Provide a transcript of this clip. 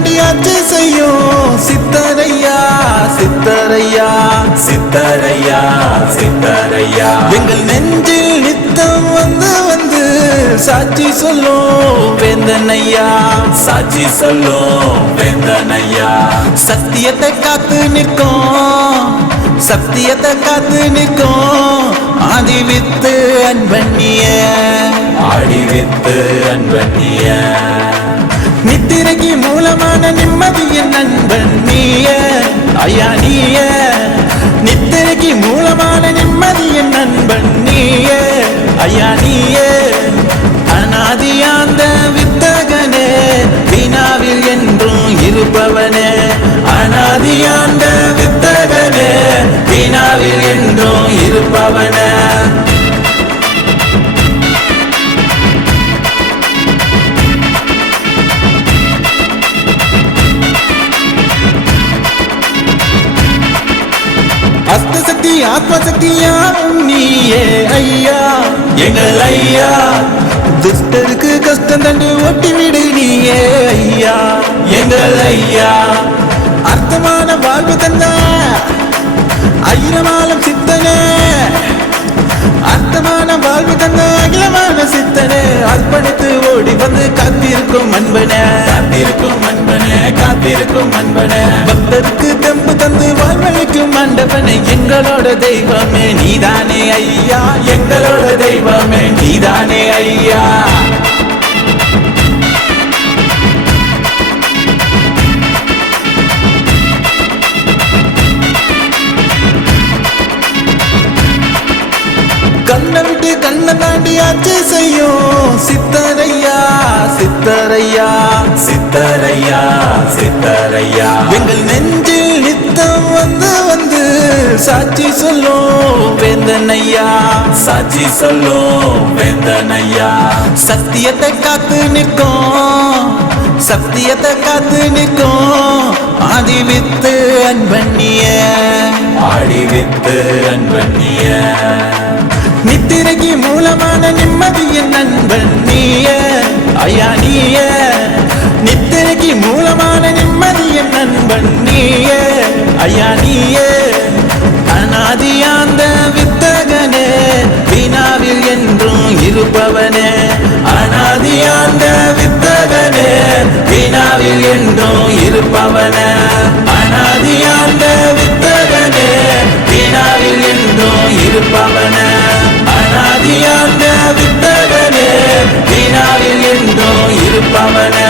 தாண்டி ஆட்சி செய்யும் சித்தரையா சித்தரையா சித்தரையா சித்தரையா எங்கள் நெஞ்சில் நித்தம் வந்து வந்து சாட்சி சொல்லும் வேந்தனையா சாட்சி சொல்லும் வேந்தனையா சத்தியத்தை காத்து நிற்கும் சத்தியத்தை காத்து நிற்கும் ஆதி வித்து அன்பண்ணிய ஆடி வித்து அன்பண்ணிய நித்திரைக்கு மூலமான நிம்மதியின் நண்பன் நீய ஐயா நீய நித்திரைக்கு மூலமான நிம்மதியின் நண்பன் நீய ஐயா நீய அநாதியாந்த வித்தகனே வினாவில் என்றும் இருப்பவனே அநாதியாந்த வித்தகனே வினாவில் என்றும் இருப்பவனே அஸ்தசக்தி ஆத்மசக்தியா நீயே ஐயா எங்கள் ஐயா துஷ்டருக்கு கஷ்டம் தண்டு ஒட்டி விடு நீயே ஐயா எங்கள் ஐயா அர்த்தமான வாழ்வு தந்த அகிலமாலம் சித்தனே அர்த்தமான வாழ்வு தந்த அகிலமான சித்தனே அர்ப்பணித்து ஓடி வந்து காத்திருக்கும் அன்பனே காத்திருக்கும் அன்பனே காத்திருக்கும் அன்பனே பக்தருக்கு தெம்பு தந்து வாழ்வழிக்கும் மண்டபனே எங்களோட தெய்வமே நீதானே ஐயா எங்களோட தெய்வமே நீதானே ஐயா கண்ணை விட்டு கண்ணை தாண்டி ஆட்சி செய்யும் சித்தரையா சித்தரையா சித்தரையா சித்தரையா எங்கள் நெஞ்சில் நித்தம் வந்து வந்து சாட்சி சொல்லும் வேந்தனையா சாட்சி சொல்லும் வேந்தனையா சத்தியத்தை காத்து நிற்கும் சத்தியத்தை காத்து நிற்கும் ஆதி வித்து அன்பண்ணிய ஆடி வித்து அன்பண்ணிய நித்திரைக்கு மூலமான நிம்மதியின் நண்பன் நீய ஐயா நீய நித்திரைக்கு மூலமான நிம்மதியின் நண்பன் நீய ஐயா நீய அநாதியாந்த வித்தகனே வினாவில் என்றும் இருப்பவனே அநாதியாந்த வித்தகனே வினாவில் என்றும் இருப்பவனே அநாதியாந்த வித்தகனே வினாவில் என்றும் இருப்பவனே அநாதியாந்த வித்தகனே வினாவில் என்றும் இருப்பவனே